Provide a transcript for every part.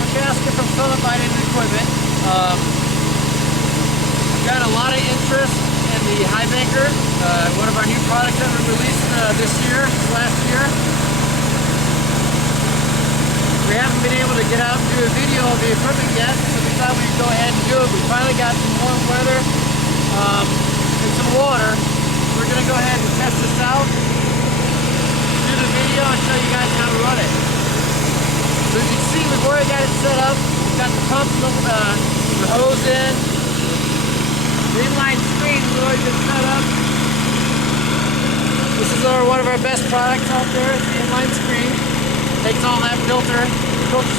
McCasker from Summit Lighting Equipment. Got a lot of interest in the High Banker, one of our new products that we released last year. We haven't been able to get out and do a video of the equipment yet, so we thought we'd go ahead and do it. We finally got some warm weather and some water. We're going to go ahead and test this out, do the video, and show you guys how to run it. So as you can see, we've already got it set up. We've got the pump, the hose in. The inline screen has already been set up. This is one of our best products out there, it's the inline screen. Takes all that filters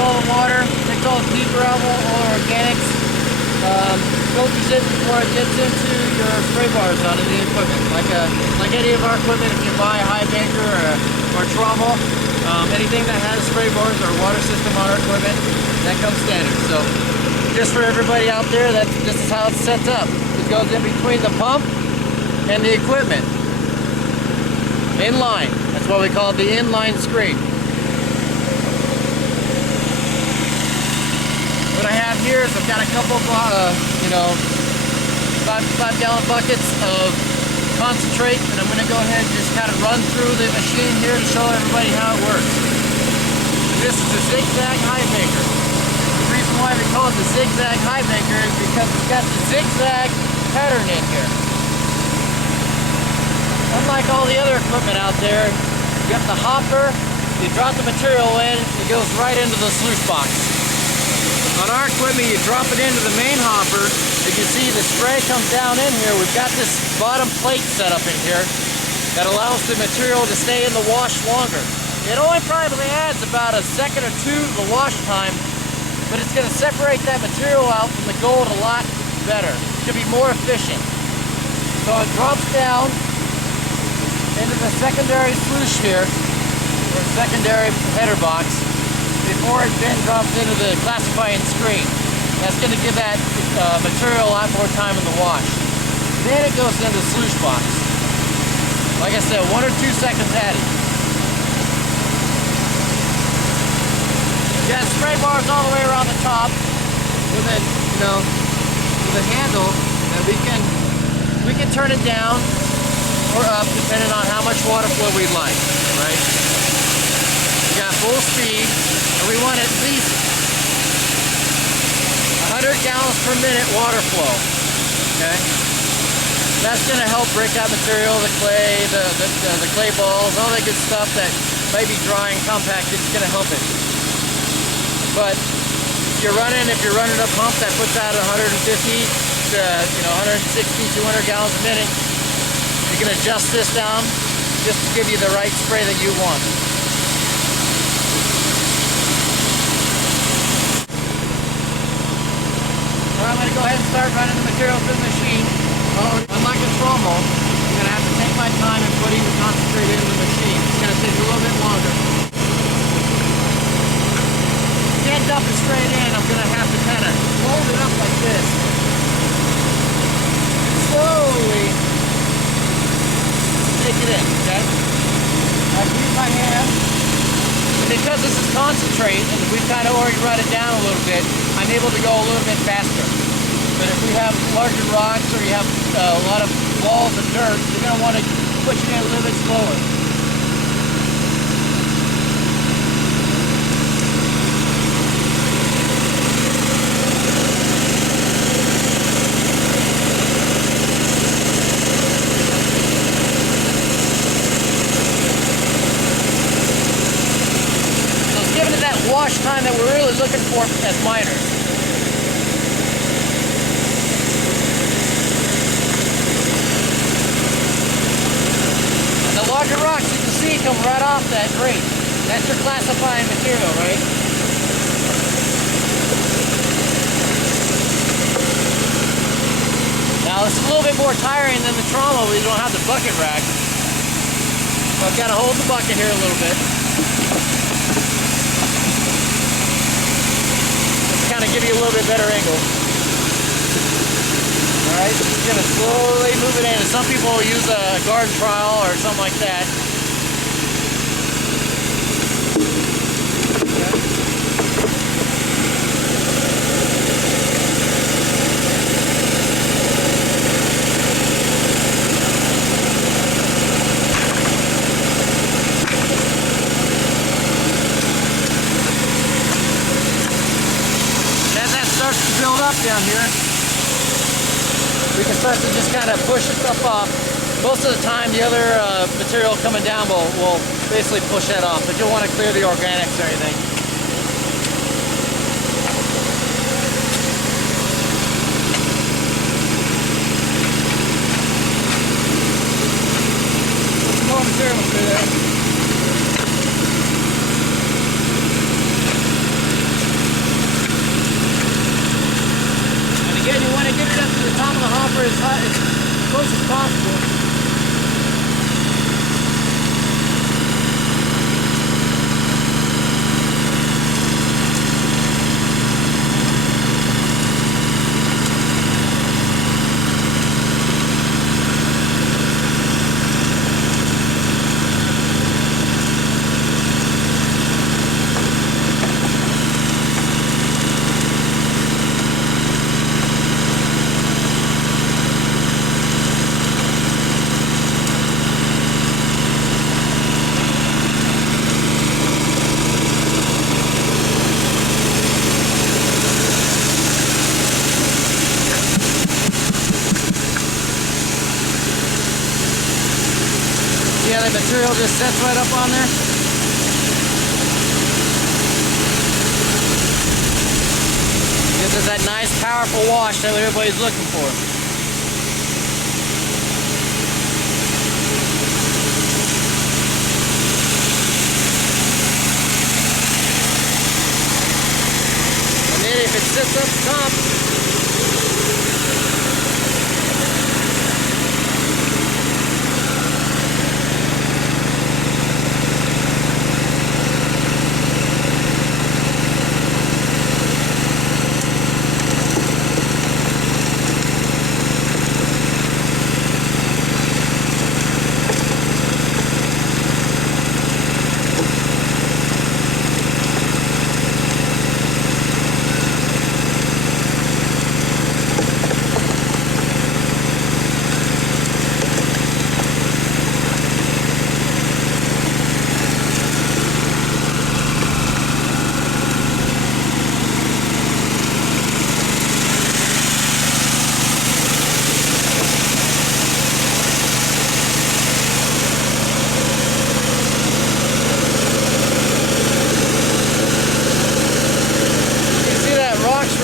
all the water, takes all the peat gravel, all the organics, filters it before it gets into your spray bars out of the equipment. Like any of our equipment, if you buy a High Banker or Trommel, anything that has spray bars or water system on our equipment, that comes standard. So just for everybody out there, this is how it's set up. It goes in between the pump and the equipment. Inline. That's what we call it, the inline screen. What I have here is I've got a couple of, 5-gallon buckets of concentrate, and I'm going to go ahead and just kind of run through the machine here to show everybody how it works. This is a zigzag High Banker. The reason why we call it the zigzag High Banker is because it's got the zigzag pattern in here. Unlike all the other equipment out there, you got the hopper, you drop the material in, it goes right into the sluice box. On our equipment, you drop it into the main hopper. You can see the spray comes down in here. We've got this bottom plate set up in here that allows the material to stay in the wash longer. It only probably adds about a second or two to the wash time, but it's going to separate that material out from the gold a lot better. It's going to be more efficient. So it drops down into the secondary sluice here, or secondary header box, before it then drops into the classifying screen. That's going to give that material a lot more time in the wash. Then it goes into the sluice box. Like I said, 1 or 2 seconds added. You got spray bars all the way around the top with a, with a handle that we can turn it down or up depending on how much water flow we'd like, right? We got full speed. We want at least 100 gallons per minute water flow, okay? That's going to help break out material, the clay, the clay balls, all that good stuff that may be dry and compacted. It's going to help it. But if you're running a pump that puts out 150 to 160, 200 gallons a minute, you can adjust this down just to give you the right spray that you want. I'm going to go ahead and start running the material through the machine. Unlike a Trommel, I'm going to have to take my time in putting the concentrate into the machine. It's going to take a little bit longer. You can't dump it straight in. I'm going to have to kind of hold it up like this. Slowly take it in, okay? I can use my hand. And because this is concentrate, and we've kind of already run it down a little bit, I'm able to go a little bit faster. But if we have larger rocks or you have a lot of walls of dirt, you're going to want to push it in a little bit slower. So it's giving it that wash time that we're really looking for as miners. Larger rocks, you can see, come right off that grate. That's your classifying material, right? Now it's a little bit more tiring than the Trommel where you don't have the bucket rack. So I've got to hold the bucket here a little bit. Just kind of give you a little bit better angle. Alright, just going to slowly move it in. And some people will use a garden trowel or something like that. Okay. filled up down here, we can start to just kind of push the stuff off. Most of the time, the other material coming down will basically push that off, but you'll want to clear the organics or anything. Put some more material through there. And again, you want to get it up to the top of the hopper as high, as close as possible. Yeah, the material just sets right up on there. Gives us that nice, powerful wash that everybody's looking for. And then if it sits up top,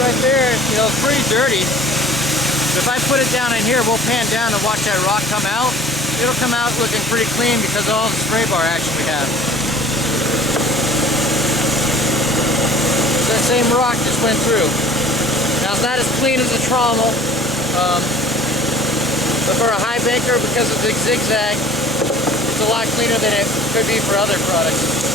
right there, you know, it's pretty dirty. If I put it down in here, we'll pan down and watch that rock come out. It'll come out looking pretty clean because of all the spray bar action we have. So that same rock just went through. Now it's not as clean as a trommel, but for a high banker, because of the zigzag, it's a lot cleaner than it could be for other products.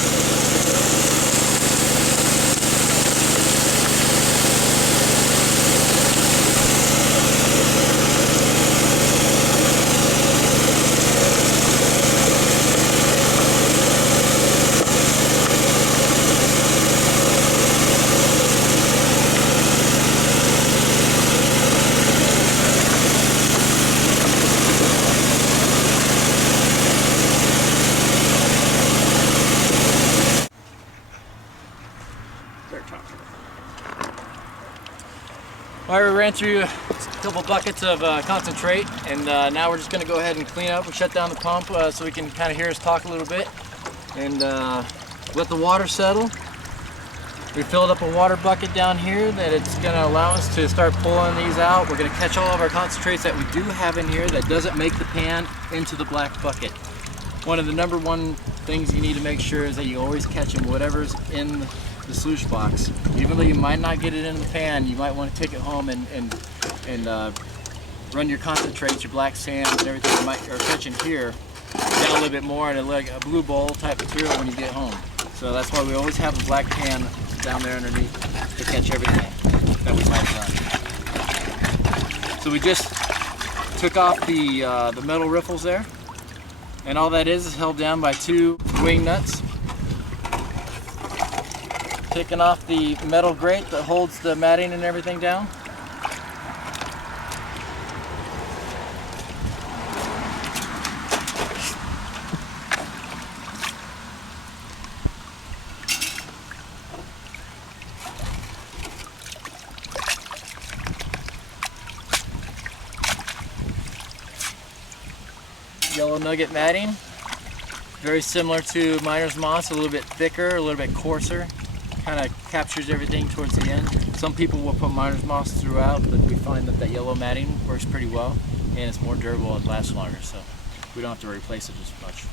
All right, we ran through a couple buckets of concentrate, and now we're just going to go ahead and clean up. We shut down the pump so we can kind of hear us talk a little bit, and let the water settle. We filled up a water bucket down here that it's going to allow us to start pulling these out. We're going to catch all of our concentrates that we do have in here that doesn't make the pan into the black bucket. One of the number one things you need to make sure is that you always catch them, whatever's in the sluice box. Even though you might not get it in the pan, you might want to take it home and run your concentrates, your black sands, and everything you might are catching here down a little bit more in a blue bowl type material when you get home. So that's why we always have a black pan down there underneath to catch everything that we might run. So we just took off the metal riffles there, and all that is held down by two wing nuts. Taking off the metal grate that holds the matting and everything down. yellow nugget matting. Very similar to miner's moss, a little bit thicker, a little bit coarser. Kind of captures everything towards the end. Some people will put miner's moss throughout, but we find that yellow matting works pretty well, and it's more durable and lasts longer, so we don't have to replace it as much.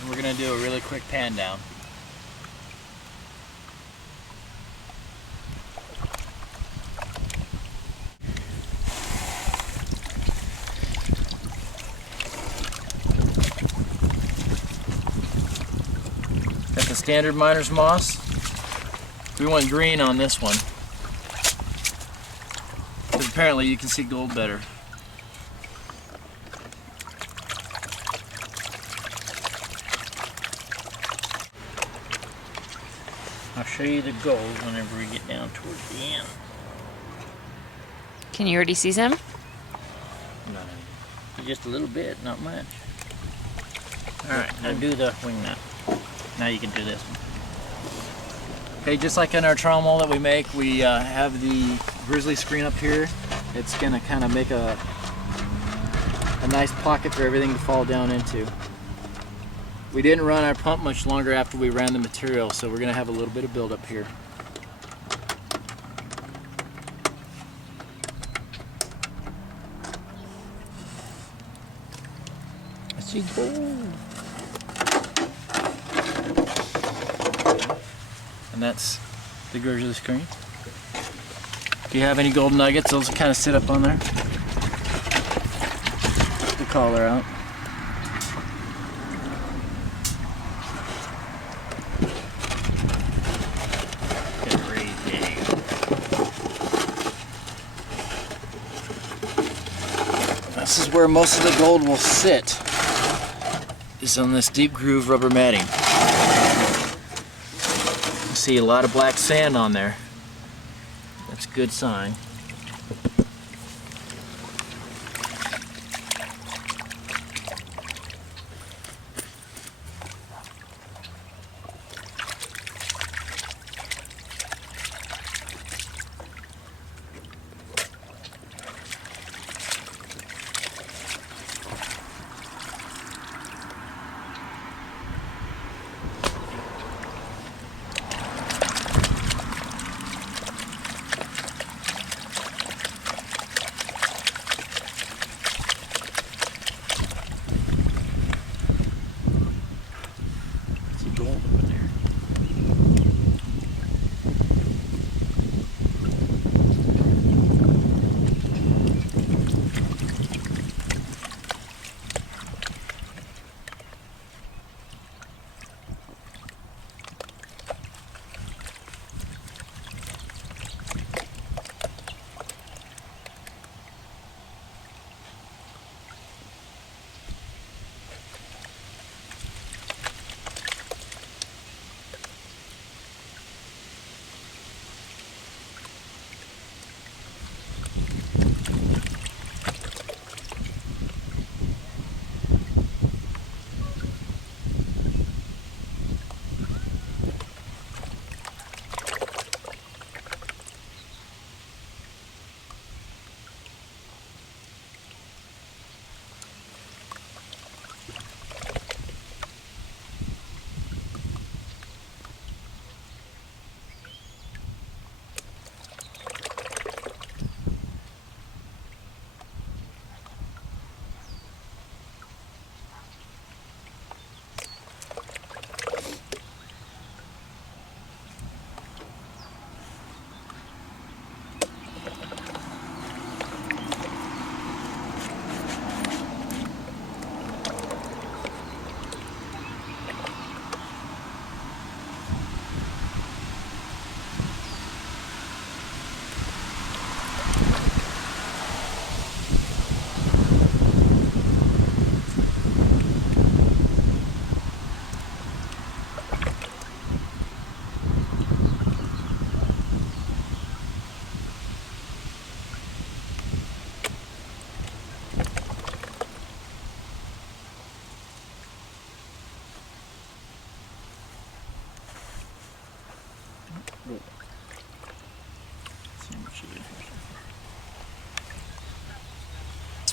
And we're going to do a really quick pan down. Got the standard miner's moss. We went green on this one, but apparently you can see gold better. I'll show you the gold whenever we get down towards the end. Can you already see some? No, just a little bit, not much. Alright, now do the wing nut. Now you can do this one. Okay, just like in our trommel that we make, we have the grizzly screen up here. It's going to kind of make a nice pocket for everything to fall down into. We didn't run our pump much longer after we ran the material, so we're going to have a little bit of buildup here. I see gold. And that's the grizzly screen. If you have any gold nuggets, those kind of sit up on there. Put the collar out. This is where most of the gold will sit, is on this deep groove rubber matting. You see a lot of black sand on there. That's a good sign.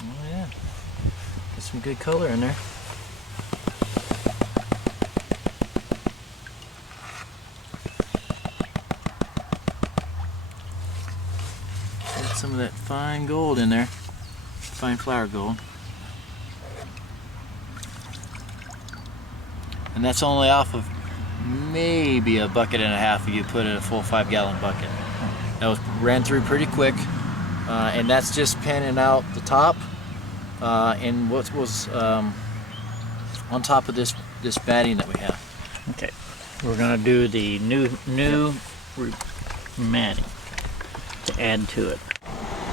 Oh yeah, got some good color in there. Got some of that fine gold in there, fine flower gold. And that's only off of maybe a bucket and a half if you put in a full 5-gallon bucket. That ran through pretty quick, and that's just panning out the top and what was on top of this batting that we have. Okay, we're gonna do the new matting to add to it.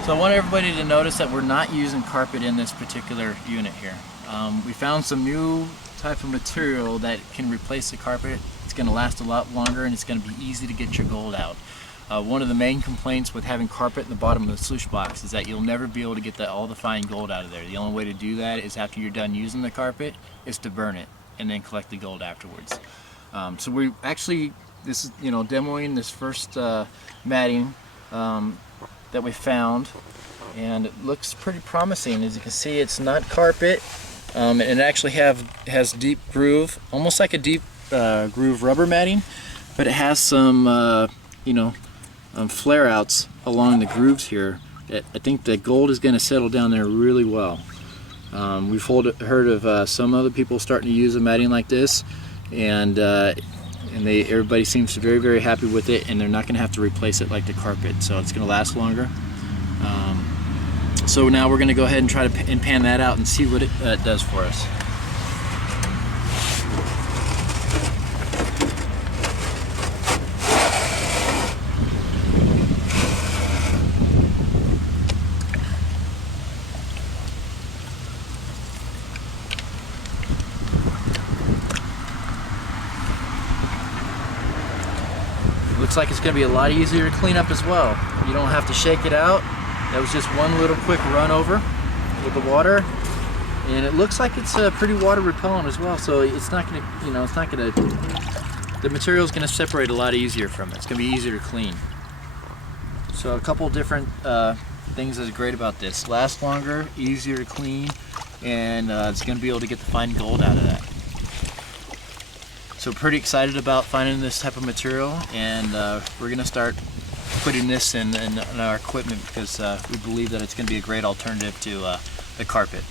So I want everybody to notice that we're not using carpet in this particular unit here. We found some new type of material that can replace the carpet. It's going to last a lot longer and it's going to be easy to get your gold out. One of the main complaints with having carpet in the bottom of the sluice box is that you'll never be able to get all the fine gold out of there. The only way to do that is after you're done using the carpet is to burn it and then collect the gold afterwards. So we actually, this is, you know, demoing this first matting that we found, and it looks pretty promising. As you can see, it's not carpet. And it actually has deep groove, almost like a deep groove rubber matting, but it has some you know, flare outs along the grooves here. I think the gold is going to settle down there really well. We've heard of some other people starting to use a matting like this, and everybody seems very, very happy with it, and they're not going to have to replace it like the carpet, so it's going to last longer. So now we're going to go ahead and try to pan that out and see what it does for us. Looks like it's going to be a lot easier to clean up as well. You don't have to shake it out. That was just one little quick run over with the water, and it looks like it's pretty water repellent as well. So it's not going to, you know, it's not going to. The material is going to separate a lot easier from it. It's going to be easier to clean. So a couple different things that's great about this: lasts longer, easier to clean, and it's going to be able to get the fine gold out of that. So pretty excited about finding this type of material, and we're going to start putting this in our equipment because we believe that it's going to be a great alternative to the carpet.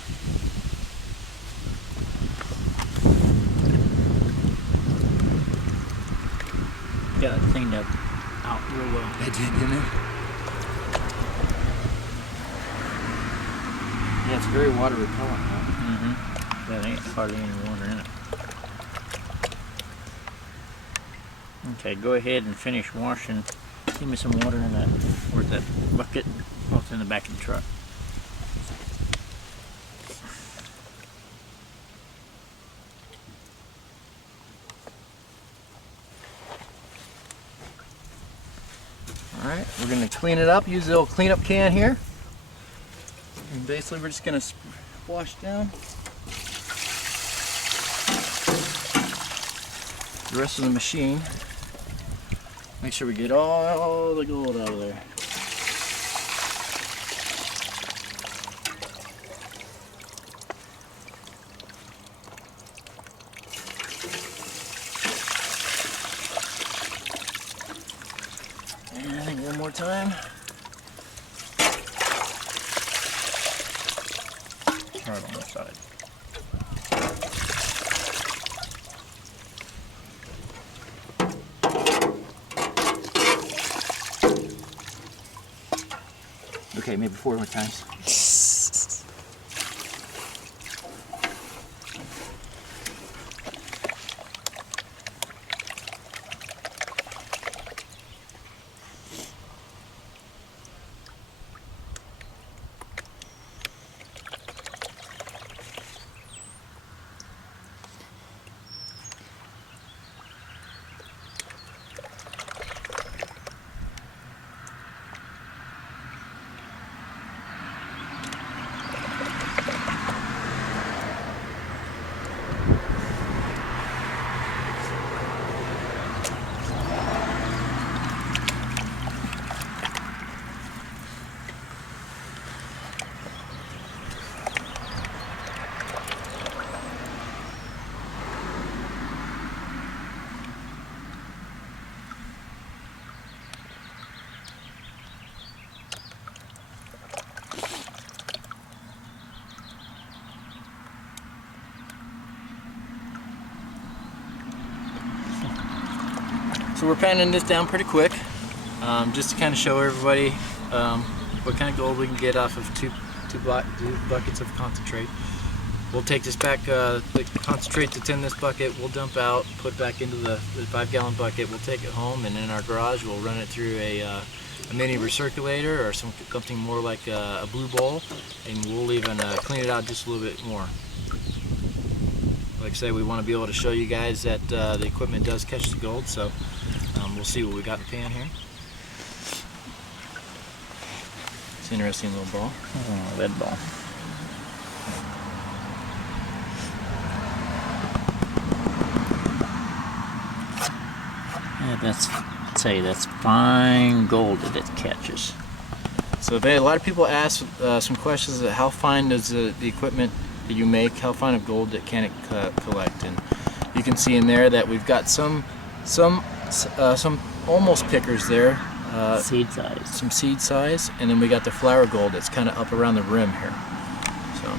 Got it cleaned up out real well. It did, didn't it? Yeah, it's very water repellent. Mm-hmm. That ain't hardly any water in it. Okay, go ahead and finish washing. Give me some water in that, where's that bucket? Oh, it's in the back of the truck. Alright, we're going to clean it up, use the little cleanup can here. And basically we're just going to wash down the rest of the machine. Make sure we get all the gold out of there. And I think one more time. Hard on the side. Okay, maybe 4 more times. So we're panning this down pretty quick, just to kind of show everybody what kind of gold we can get off of two buckets of concentrate. We'll take this back, the concentrate that's in this bucket, we'll dump out, put back into the 5-gallon bucket. We'll take it home, and in our garage we'll run it through a mini recirculator or something more like a blue bowl, and we'll even clean it out just a little bit more. Like I say, we want to be able to show you guys that the equipment does catch the gold, so we'll see what we got in the pan here. It's an interesting little ball. Oh, lead ball. Yeah, I'd say that's fine gold that it catches. So a lot of people ask some questions about how fine does the equipment that you make, how fine of gold that can it collect, and you can see in there that we've got some almost pickers there, Seed size. some seed size, and then we got the flour gold that's kind of up around the rim here. So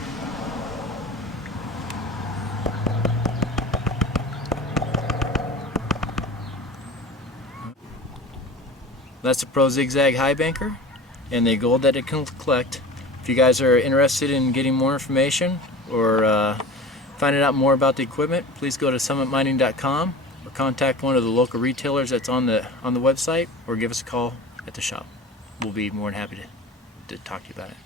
that's the Pro Zigzag High Banker and the gold that it can collect. If you guys are interested in getting more information or finding out more about the equipment, please go to summitmining.com or contact one of the local retailers that's on the website, or give us a call at the shop. We'll be more than happy to talk to you about it.